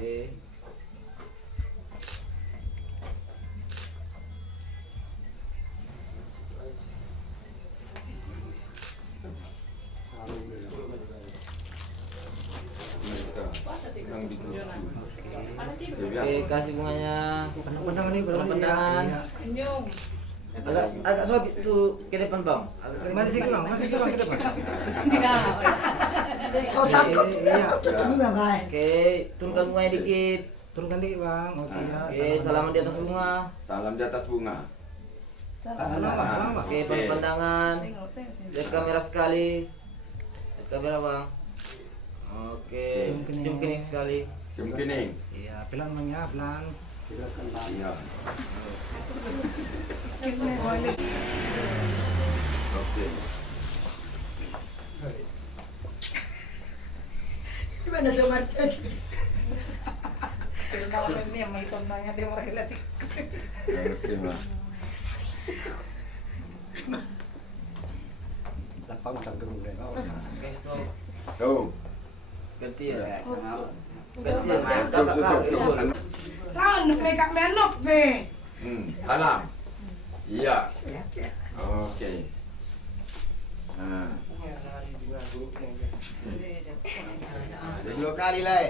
Oke. Oke, kasih bunganya. Pendangan nih, Pendangan. Senyum. Agak sobat itu ke depan bang. Masih sih bang, masih ke depan. So takut. Iya. Ini bang saya. Oke, turunkan bunganya dikit. Turunkan dikit bang. Oke ya. Oke, salaman di atas bunga. Salam di atas bunga. Salam. Oke, pandangan. Lihat kamera sekali. Lihat kamera bang. Oke, cium kening sekali. Cium kening. Iya, pelan bang ya, pelan. Iya. Oke. Gimana sama Marcia? Kalau ini yang mau nanya dia mau lihat. Ngerti mah. Lapang tak gerung deh. Oke, stop. Tuh. Ganti ya. Tutup, Ganti. tutup. Kan mereka menok be. Salam. Iya. Oke. Nah. Dua kali lah.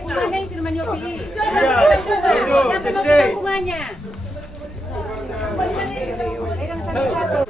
Bunganya yang sudah menyopi. Iya, itu, Cece. Bunganya. Pegang satu-satu.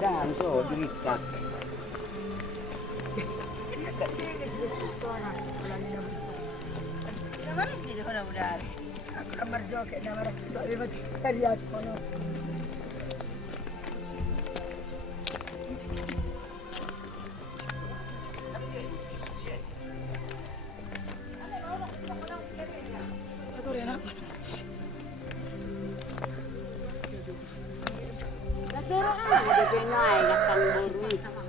Jangan so diikat. Kamar joke nama dari karya kono. Dasar ah, ada pengai nak kang buru.